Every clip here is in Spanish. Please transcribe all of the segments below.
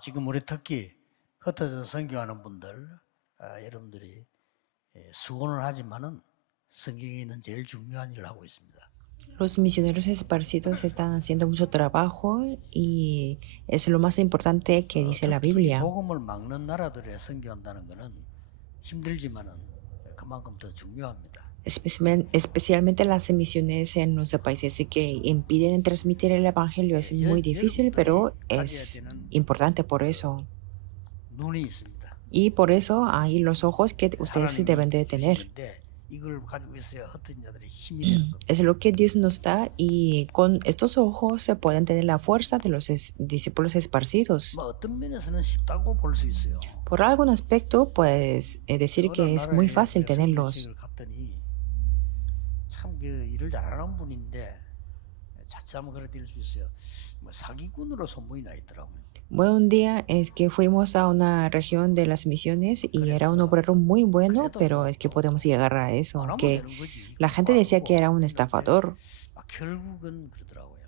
지금 우리 특히 흩어져 선교하는 분들, 여러분들이 수고는 하지만은 성경에 있는 제일 중요한 일을 하고 있습니다. Los misioneros esparcidos están haciendo mucho trabajo y es lo más importante que dice la 특히 Biblia. 복음을 막는 나라들에 선교한다는 것은 힘들지만은 그만큼 더 중요합니다. Especialmente las misiones en los países que impiden transmitir el evangelio es muy difícil, pero 여러분들이 가져야 es 되는 importante por eso. 눈이 있습니다. Y por eso hay los ojos que ustedes 하나님이 deben de 주신 tener. 건데 이걸 가지고 있어야 흩어진 자들의 힘이 되는 겁니다. Es lo que Dios nos da y con estos ojos se pueden tener la fuerza de los discípulos esparcidos. 뭐 어떤 면에서는 쉽다고 볼 수 있어요. Por algún aspecto, puedes decir 어느 que es muy 나라에 fácil tenerlos. 선교책을 갔더니 참 그 일을 잘하는 분인데 자칫하면 그렇게 될 수 있어요. 뭐 사기꾼으로 소문이 나 있더라고요. Bueno, un día es que fuimos a una región de las misiones y era un obrero muy bueno, pero es que podemos llegar a eso, 안 하면 que 되는 거지. la gente decía que era un estafador. 결국은 그러더라고요.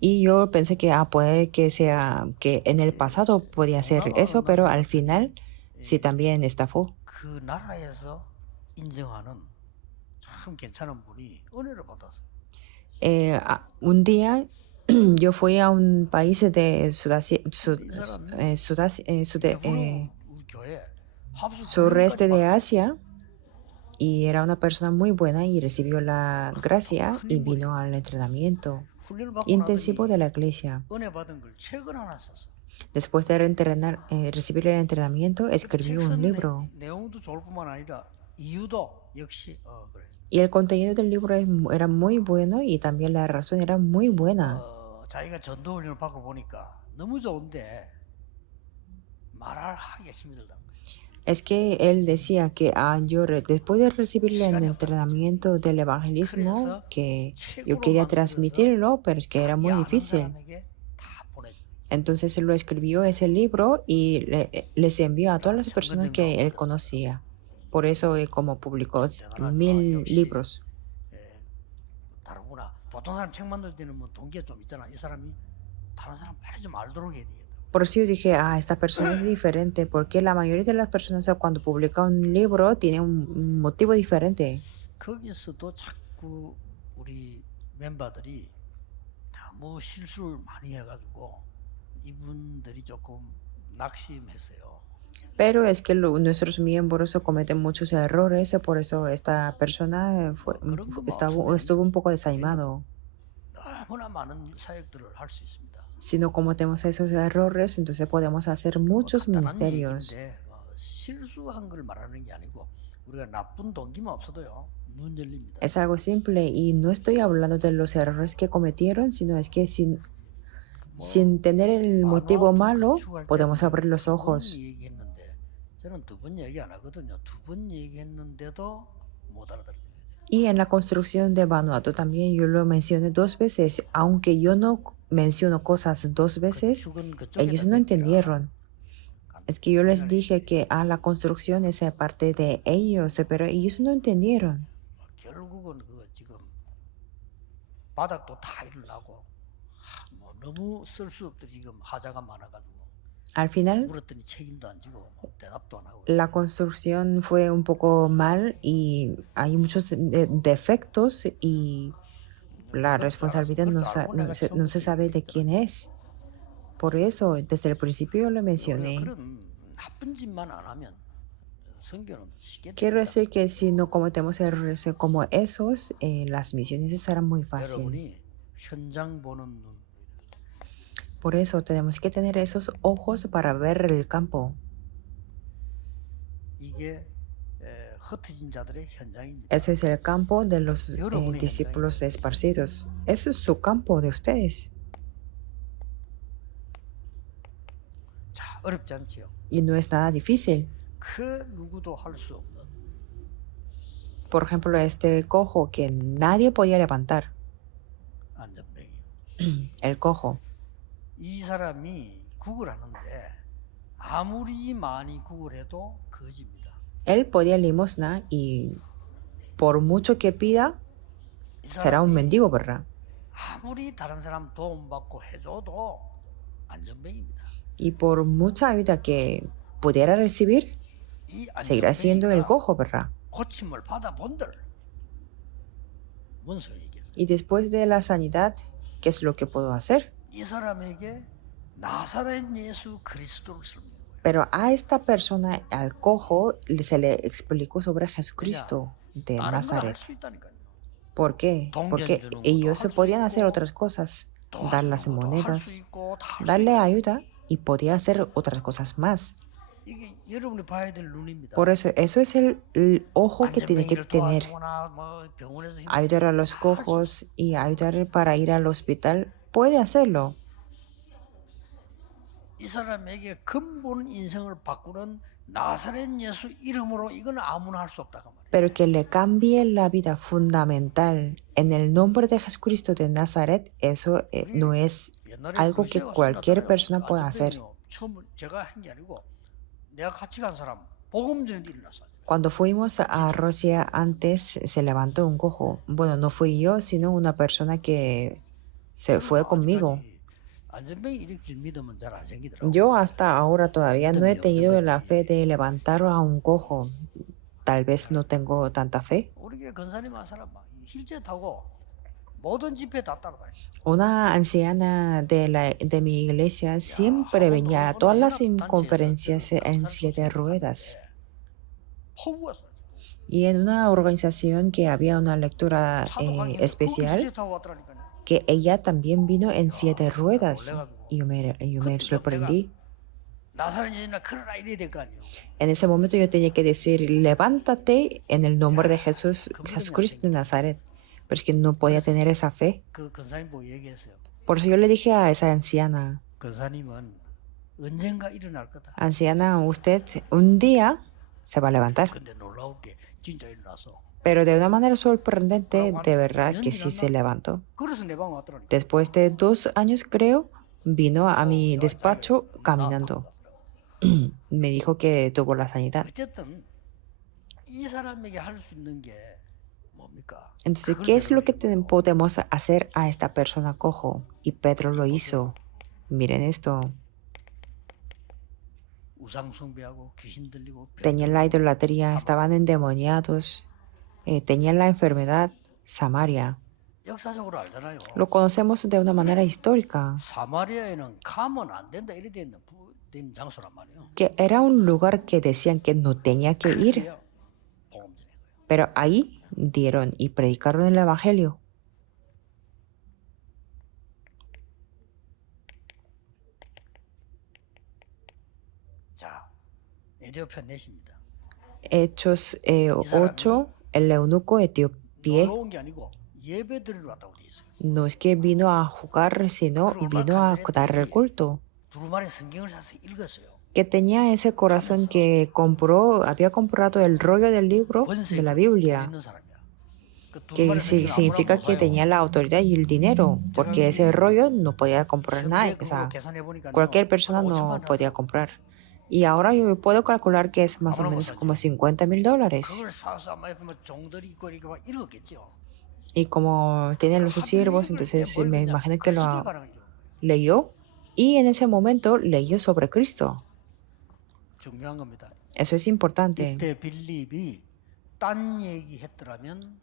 Y yo pensé que puede que sea que en el pasado podía ser eso, pero al final sí también estafó. 그 나라에서 인정하는 참 괜찮은 분이 은혜를 받았어요. Un día yo fui a un país de sureste de Asia y era una persona muy buena y recibió la gracia y vino al entrenamiento intensivo de la iglesia. 은혜 받은 걸 책을 하나 썼어. Después de recibir el entrenamiento, escribió un libro. 내용도 좋을 뿐만 아니라 이유도 역시 그래. Y el contenido del libro era muy bueno y también la razón era muy buena. 자기가 전도 훈련을 받고 보니까 너무 좋은데 말하기가 힘들다는 거예요. Es que él decía que después de recibir el entrenamiento del evangelismo, que yo quería transmitirlo, pero es que era muy difícil. Entonces él lo escribió ese libro y les envió a todas las personas que él conocía. Por eso como publicó 1000 libros. 다르구나. 보통 사람 책 만들 때는 뭐 동기가 좀 있잖아. 이 사람이 다른 사람 빨리 좀 알도록 해야 되겠다. Por eso yo dije, esta persona es diferente, porque la mayoría de las personas cuando publican un libro tiene un motivo diferente. 거기서도 자꾸 우리 멤버들이 너무 실수를 많이 해가지고 이분들이 조금 낙심했어요. Pero es que nuestros miembros cometen muchos errores, por eso esta persona estuvo un poco desanimado. 너무나 많은 사역들을 할 수 있습니다. Si no cometemos esos errores, entonces podemos hacer muchos ministerios. 실수한 걸 말하는 게 아니고 우리가 나쁜 동기만 없어도요. 눈 열립니다. Es algo simple y no estoy hablando de los errores que cometieron, sino es que sin tener el motivo malo, podemos abrir los ojos. 저는 두 번 얘기 안 하거든요. 두 번 얘기했는데도 못 알아들어요. Y en la construcción de Vanuatu también yo lo mencioné 2 veces, aunque yo no menciono cosas 2 veces, ellos no entendieron. Es que yo les dije que la construcción es parte de ellos, pero ellos no entendieron. 결국은 그 지금 바닥도 다 일어나고 뭐 너무 쓸 수 없듯이 지금 하자가 많아가지고. Al final, la construcción fue un poco mal y hay muchos defectos y la responsabilidad no se sabe de quién es. Por eso, desde el principio yo lo mencioné. Quiero decir que si no cometemos errores como esos, las misiones serán muy fáciles. Por eso tenemos que tener esos ojos para ver el campo. Eso es el campo de los discípulos esparcidos. Eso es su campo de ustedes. Y no es nada difícil. Por ejemplo, este cojo que nadie podía levantar. El cojo. 이 사람이 구걸 하는데 아무리 많이 구걸해도 거지입니다. Él podía limosna y por mucho que pida será un mendigo, ¿verdad? 아무리 다른 사람 도움 받고 해줘도 안전뱅이입니다. Y por mucha ayuda que pudiera recibir, 이 seguirá siendo el 안전뱅이가 cojo, ¿verdad? 고침을 받아본들 뭔 소리겠어요? Y después de la sanidad, ¿qué es lo que puedo hacer? 이 사람에게 나사렛 예수 그리스도를 설명해요. Pero a esta persona, al cojo, se le explicó sobre Jesucristo de 다른 걸 할 Nazaret. 수 있다니까요. ¿Por qué? 동전 Porque 주는 것도 ellos 할 수 podían hacer 있고 otras cosas, dar 도와주는 las 것도 할 수 monedas, 있고 다 할 수 darle 있다. ayuda y podía hacer otras cosas más. 이게 여러분이 봐야 될 눈입니다. Por eso es el ojo que tiene que 안전뱅이를 tener. 도와주거나 뭐 병원에서 힘들면 Ayudar a los 다 할 수 있어요. cojos y ayudar para ir al hospital, puede hacerlo. 이 사람에게 근본 인생을 바꾸는 나사렛 예수 이름으로 이건 아무나 할 수 없다고 말이에요. Pero que le cambie la vida fundamental en el nombre de Jesucristo de Nazaret, eso no es 옛날에 algo que 글씨가 cualquier 써놨잖아요. persona pueda hacer. 안전뱅이요. 처음 제가 한 게 아니고 내가 같이 간 사람 복음 전에 일어났어요. Cuando fuimos a Rusia antes, se levantó un cojo. Bueno, no fui yo, sino una persona que se fue conmigo. 안전뱅이 일으킬 믿음은 잘 안 생기더라고요. Yo hasta ahora todavía no he tenido la fe de levantar a un cojo. Tal vez no tengo tanta fe. 우리 교회 권사님 한 사람 막 힐제 타고 모든 집회 다 따라다녀. Una anciana de mi iglesia siempre venía a todas las conferencias en 7 ruedas. 퍼부었어요. Y en una organización que había una lectura especial, que ella también vino en 7 ruedas. Y yo me sorprendí. 나사렛이나 그러라 이래야 될 거 아니에요. En ese momento yo tenía que decir, levántate en el nombre de Jesucristo de Nazaret. Pero es que no podía tener esa fe. 그 권사님 보고 얘기했어요. Por eso yo le dije a esa anciana, 권사님은 언젠가 일어날 거다. anciana, usted un día se va a levantar. 근데 놀라운 게 진짜 일어나서. Pero de una manera sorprendente, de verdad que sí se levantó. 그래서 내 방 왔더라니까. Después de 2 años, creo, vino a mi despacho caminando. Me dijo que tuvo la sanidad. 어쨌든 이 사람에게 할 수 있는 게 뭡니까? Entonces, ¿qué es lo que podemos hacer a esta persona cojo? Y Pedro lo hizo. Miren esto. 우상 숭배하고 귀신 들리고 Tenían la idolatría, estaban endemoniados, tenían la enfermedad, Samaria. 역사적으로 알잖아요. Lo conocemos de una manera histórica, 사마리아에는 가면 안 된다 이래 된 장소란 말이에요. que era un lugar que decían que no tenía que ir, 복음 전에 거예요. pero ahí dieron y predicaron el Evangelio. 자, 에티오피아 넷입니다. Hechos 8, el eunuco etíope 놀러 온 게 아니고 예배 드리러 왔다고 돼 있어요. no es que vino a jugar, sino vino a dar el culto. 두루마리 성경을 사서 읽었어요. Que tenía ese corazón que había comprado el rollo del libro de la Biblia, 있는 사람이야. 그 que 두루마리 성경을 significa 아무나 못 que 사요. tenía la autoridad y el dinero, porque ese rollo no podía comprar nada, o sea, 계산해 보니까 cualquier persona no podía comprar. Y ahora yo puedo calcular que es más o menos como $50,000. 그걸 사서 아마 뭐 종들이 있고 이렇게 막 읽었겠죠. Y como tienen los siervos, entonces me imagino que lo leyó. Y en ese momento leyó sobre Cristo. 중요한 겁니다. Eso es importante. 이때 빌립이 딴 얘기 했더라면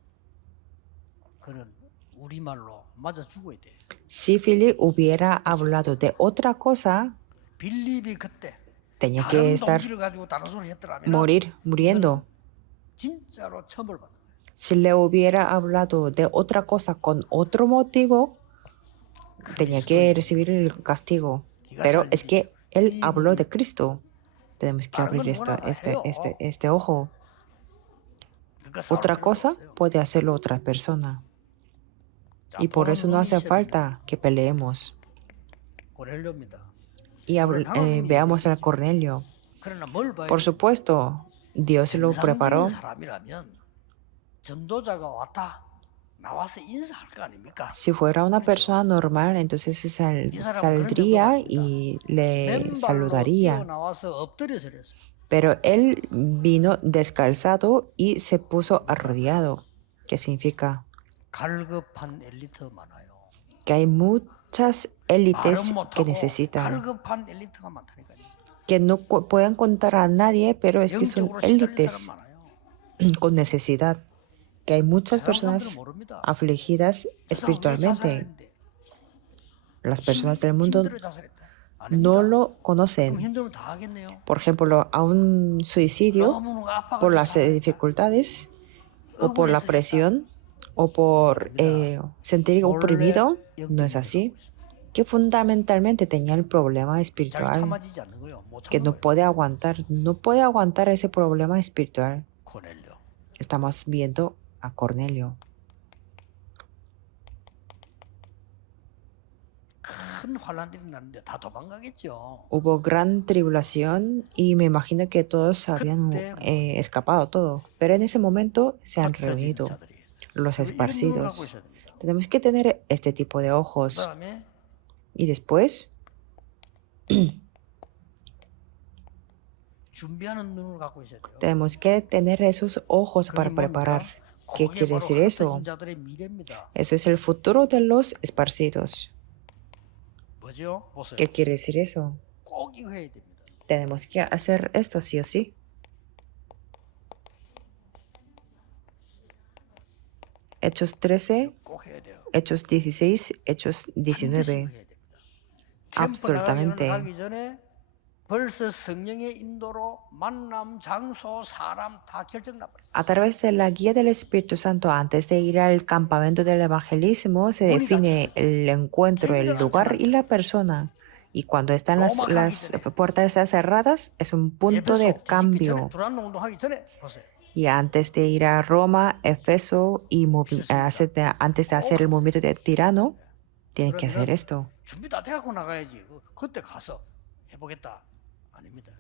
그런 우리말로 맞아 죽어야 돼. Si Philip hubiera hablado de otra cosa, 빌립이 그때 tenía que 다른 estar 동기를 가지고 다른 소리 했더라면 muriendo. 진짜로 처벌 받는 거예요. Si le hubiera hablado de otra cosa con otro motivo, tenía que recibir el castigo. Pero es que él habló de Cristo. Tenemos que abrir este ojo. 그러니까 Otra 싸울 cosa 필요가 없어요. puede hacerlo otra persona. 자, Y por eso no hace 보는 falta que peleemos. 고넬료입니다. Y veamos a Cornelio. 그러나 뭘 봐야 Por 돼요? supuesto, Dios lo preparó. 정상적인 사람이라면 전도자가 왔다 나와서 인사할 거 아닙니까? Si fuera una persona normal, entonces saldría y le 맨발로 saludaría. 뛰어나와서 엎드려 절했어요. Pero él vino descalzado y se puso arrodillado. ¿Qué significa? 갈급한 엘리트 많아요. Que hay muchas 말은 élites que 못하고 necesitan, 갈급한 엘리트가 많다니까요. que no pueden contar a nadie, pero es que son 영적으로 시달린 사람 élites 많아요. con necesidad, que hay muchas 세상 사람들은 personas 모릅니다. afligidas 저 사람 왜 espiritualmente. 자살했는데? Las personas del mundo 힘들어 자살했다. no 아닙니다. lo 그럼 conocen. 힘들면 다 하겠네요. Por ejemplo, a un suicidio 너무 아파가지고 por las 자살했다. dificultades o por la 억울해서 했다. presión o por sentir oprimido, no es así. Que fundamentalmente tenía el problema 잘 espiritual, 참아지지 않는 거예요. 못 que 참는 no 거예요. puede aguantar ese problema espiritual. 코넬료. Estamos viendo a Cornelio. 큰 환란들이 났는데 다 도망가겠죠. Hubo gran tribulación y me imagino que todos habían escapado todo. Pero en ese momento se han 흩어진 reunido 자들이 있어요. los 이런 눈을 갖고 esparcidos. 있어야 됩니다. Tenemos que tener este tipo de ojos. 그다음에 Y después 준비하는 눈을 갖고 있어야 돼요. tenemos que tener esos ojos 그게 para 뭡니까? preparar. ¿Qué 그게 quiere 바로 decir eso? 흩어진 자들의 미래입니다. Eso es el futuro de los esparcidos. 뭐죠? 보세요. ¿Qué quiere decir eso? 꼭 이거 해야 됩니다. Tenemos que hacer esto sí o sí. Hechos 13, 꼭 해야 돼요. Hechos 16, Hechos 반드시 19. 이거 해야 됩니다. Absolutamente. 가기 전에 벌써 성령의 인도로 만남, 장소, 사람 다 결정 나버렸어요. A través de la guía del Espíritu Santo, antes de ir al campamento del evangelismo, se define el encuentro, el lugar y la persona. Y cuando están las puertas cerradas, es un punto de cambio. 두란노 운동하기 전에 보세요. Y antes de ir a Roma, Éfeso y antes de hacer el movimiento de tirano, tienen que hacer esto. 준비 다 돼갖고 나가야지. 그때 가서 해보겠다. 아닙니다.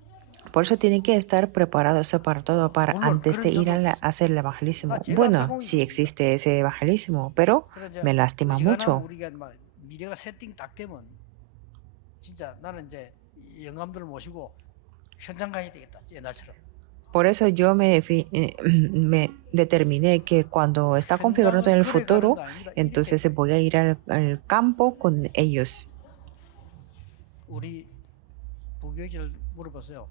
Por eso tienen que estar preparados para todo para antes de ir a hacer el evangelismo. Bueno, sí existe ese evangelismo, pero me lastima mucho. 우리가 막 미래가 세팅 딱 되면 진짜 나는 이제 영감들을 모시고 현장 가야 되겠다. 옛날처럼. Por eso yo me determiné que cuando está configurado en el futuro, entonces voy a ir al campo con ellos. 우리 부교육을 물어봤어요.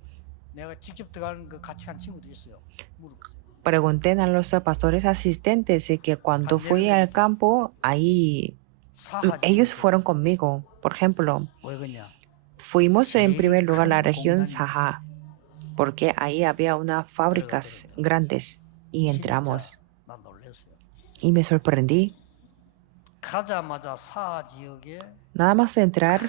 내가 직접 들어가는 그 같이 간 친구도 있어요. 물어봤어요. Pregunté a los pastores asistentes que cuando fui al campo, ahí ellos fueron conmigo. Por ejemplo, fuimos en primer lugar a la región Saha, porque ahí había unas fábricas grandes y entramos. Y me sorprendí. Nada más de entrar,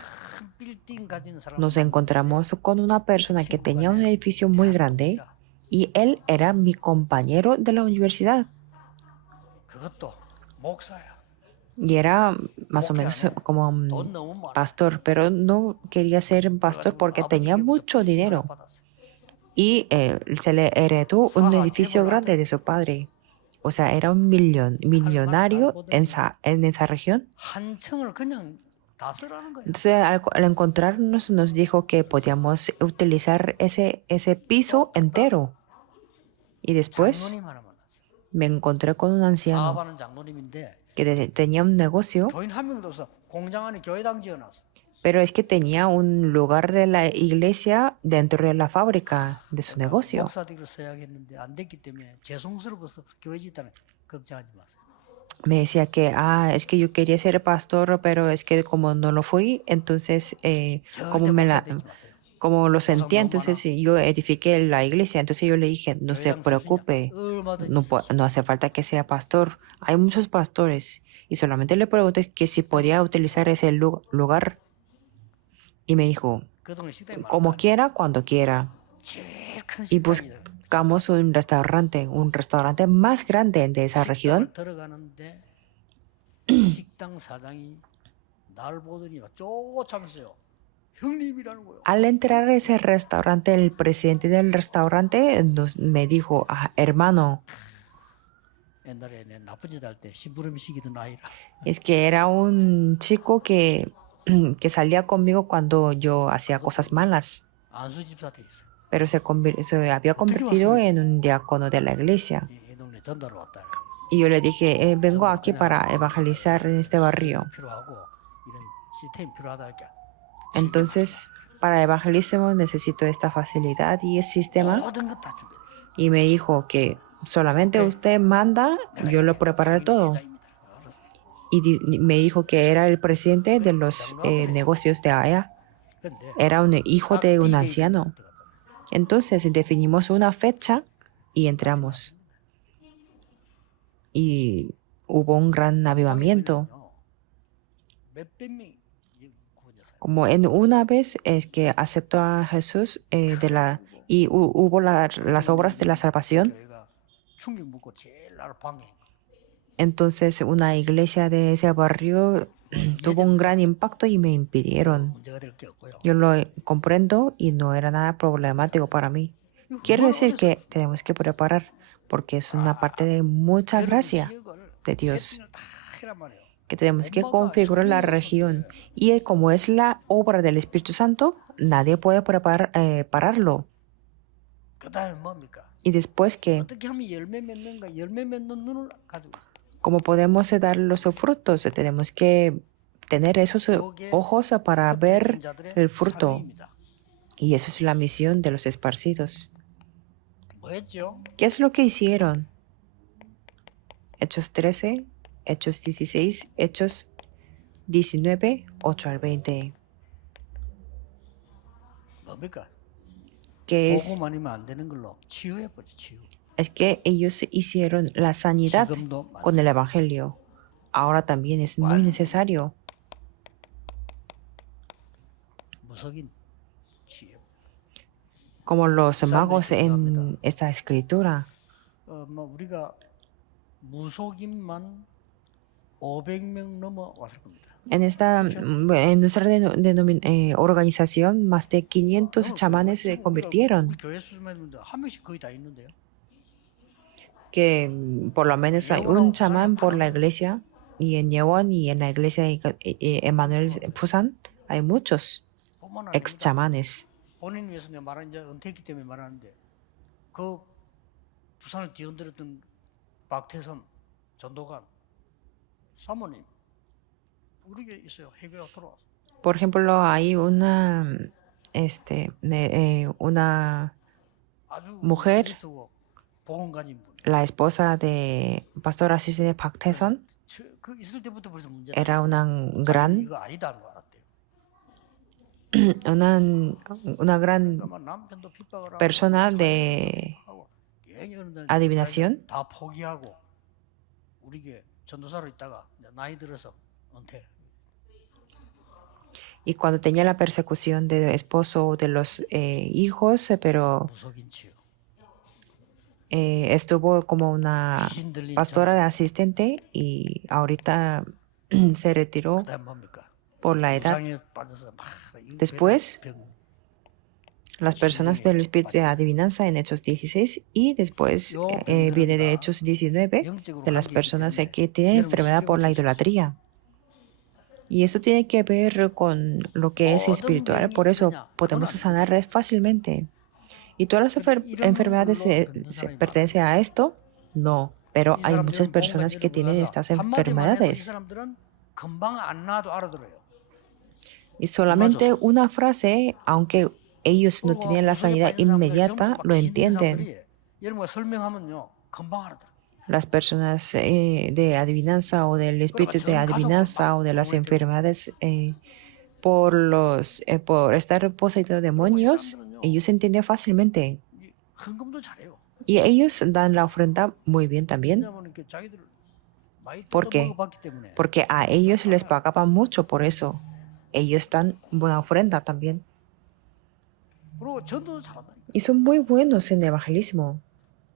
nos encontramos con una persona que tenía un edificio muy grande y él era mi compañero de la universidad. Y era más o menos como un pastor, pero no quería ser pastor porque tenía mucho dinero. Y se le heredó un edificio grande de su padre. O sea, era un millonario en esa región. Entonces, al encontrarnos, nos dijo que podíamos utilizar ese piso entero. Y después me encontré con un anciano que tenía un negocio, pero es que tenía un lugar de la iglesia dentro de la fábrica de su negocio. Me decía que, es que yo quería ser pastor, pero es que como no lo fui, entonces, como lo sentía, entonces yo edifiqué la iglesia. Entonces yo le dije, no se preocupe, no hace falta que sea pastor. Hay muchos pastores. Y solamente le pregunté que si podía utilizar ese lugar. Y me dijo, como quiera, cuando quiera. Y buscamos un restaurante más grande de esa región. Al entrar a ese restaurante, el presidente del restaurante me dijo, hermano, es que era un chico que salía conmigo cuando yo hacía cosas malas, pero se había convertido en un diácono de la iglesia. Y yo le dije, vengo aquí para evangelizar en este barrio. 시스템이 필요하다니까. Entonces, para el evangelismo necesito esta facilidad y el sistema. 모든 것 다 준비돼. Y me dijo que solamente usted manda, yo lo prepararé todo. Y me dijo que era el presidente de los negocios de allá. 근데 Era un hijo de un anciano. 들어갔잖아. Entonces definimos una fecha y entramos. Y hubo un gran avivamiento. 몇백 명이 구원자사. Como en una vez es que aceptó a Jesús y hubo las obras de la salvación. 교회가 충격 먹고 제일 나를 방해. Entonces una iglesia de ese barrio tuvo un gran impacto y me impidieron. 문제가 될 게 없고요. Yo lo comprendo y no era nada problemático para mí. Quiero decir que tenemos que preparar porque es una parte de mucha gracia de Dios, 세팅을 다 해란 말이에요. que tenemos que configurar la región. Y como es la obra del Espíritu Santo, nadie puede pararlo. 그다음에 뭡니까? Y después que, 어떻게 하면 열매 맺는가? 열매 맺는 눈을 가지고 있어요. como podemos dar los frutos, tenemos que tener esos ojos para ver el fruto. 사명입니다. Y eso es la misión de los esparcidos. 뭐였죠? ¿Qué es lo que hicieron? Hechos 13, Hechos 16, Hechos 19, 8 al 20. 뭡니까? Que 보고만 하면 안 되는 걸로 치유해버려 치유. es que ellos hicieron la sanidad 지금도 con el Evangelio. Ahora también es muy necesario. 무속인 치유. Como los magos en esta escritura. 뭐 우리가 무속인만 500명 넘어 왔을 겁니다. En nuestra organización, más de 500 chamanes se convirtieron. 우리 교회 수준만 한 명씩 거의 다 있는데요. Que por lo menos hay un chamán por la iglesia. Y en Yeon y en la iglesia de Emmanuel Busan hay muchos 뿐만 ex 아니라 chamanes. 본인 위해서 내가 말한 이제 은퇴했기 때문에 말하는데 그 부산을 뒤흔들었던 박태선 전도관 사모님 우리에게 있어요. 해외가 돌아왔어. Por ejemplo, hay una 아주 mujer, 메리트고 보건관인 분. la esposa de pastor asistente Park Tae-son, 그 있을 때부터 벌써 문제다. era una gran 이거 아니다는 거 알았대요. una gran 그러니까 막 남편도 핍박을 하고 persona 자기도 de 하고 괜히 그런다. adivinación. 다 포기하고 우리게 전도사로 있다가 이제 나이 들어서 은퇴. Y cuando tenía la persecución de esposo o de los hijos, pero 무속인 치유. estuvo como una 귀신 들린 pastora de 전도사. asistente y ahorita se retiró 그다음 뭡니까? por la edad. 무상에 빠져서 막 이 Después, 병. las personas del espíritu de adivinanza en Hechos 16 y después viene de Hechos 19 영적으로 de las 관계이기 personas 때문에 que tienen 여러분 enfermedad 신경을 por la 쓰십시오. idolatría. Y eso tiene que ver con lo que es espiritual, por eso podemos sanar fácilmente. ¿Y todas las enfermedades pertenecen a esto? No, pero 이 hay 사람들은 muchas 뭔가 personas que 제대로 tienen 몰라서 estas 한마디만 해도 이 enfermedades. 사람들은 금방 안 나와도 알아들어요. Y solamente una frase, aunque ellos no tenían la sanidad inmediata, lo entienden. 여러분가 설명하면요 금방 알아들어. Las personas de adivinanza o del espíritu de adivinanza o de las enfermedades por estar poseídos de demonios, ellos entienden fácilmente. 헌금도 잘해요. Y ellos dan la ofrenda muy bien también, 왜냐하면 이렇게 자기들 많이 ¿Por qué? 뜯어먹어봤기 때문에. porque a ellos les pagaban mucho por eso. Ellos dan buena ofrenda también. 그리고 전도도 잘한다. Y son muy buenos en evangelismo.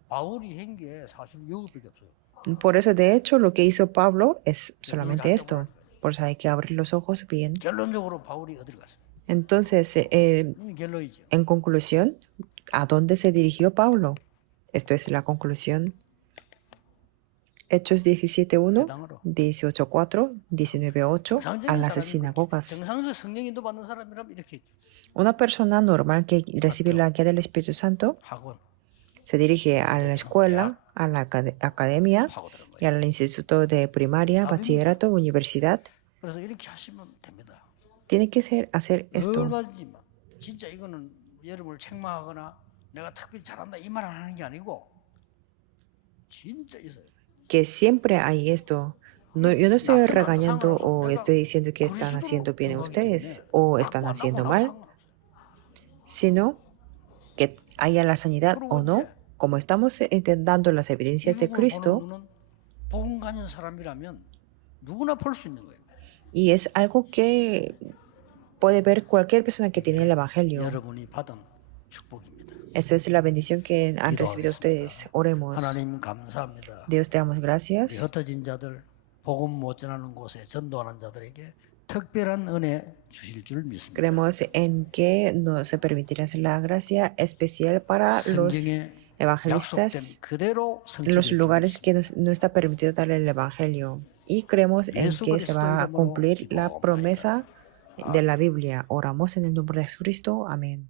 바울이 한 게 사실 이것밖에 없어요. Por eso, de hecho, lo que hizo Pablo es solamente esto. Por eso hay que abrir los ojos bien. 결론적으로 바울이 어디로 갔어요? Entonces, 결론이죠. en conclusión, ¿a dónde se dirigió Pablo? Esto es la conclusión. Hechos 17.1, 18.4, 19.8, a las sinagogas. 정상적으로 성령인도 받는 사람이라면 이렇게 했죠. Una persona normal que recibe la guía del Espíritu Santo 학원 se dirige a la escuela, a la academia 하고 들은 거예요. y al instituto de primaria, bachillerato, universidad. 그래서 이렇게 하시면 됩니다. tiene que hacer esto. 얼마든지 막 진짜 이거는 여러분을 책망하거나 내가 특별히 잘한다 이 말 안 하는 게 아니고 진짜 있어요. Que siempre hay esto. No, yo no estoy regañando o estoy diciendo que están haciendo bien ustedes o están haciendo mal, sino que haya la sanidad o no, como estamos dando las evidencias de Cristo, 복음 가진 사람이라면 누구나 볼 수 있는 거예요. y es algo que puede ver cualquier persona que tiene el Evangelio. 여러분이 받은 축복입니다. Esto es la bendición que han recibido ustedes. Oremos. 하나님 감사합니다. Dios, te damos 우리 gracias. 흩어진 자들, 복음 못 전하는 곳에 전도하는 자들에게 특별한 은혜 주실 줄 믿습니다. Creemos en que nos permitirá la gracia especial para los 성경에 evangelistas 약속된 그대로 en los 성취될 줄 lugares que no está permitido dar el Evangelio. Y creemos en que se va a cumplir la promesa de la Biblia. Oramos en el nombre de Jesucristo. Amén.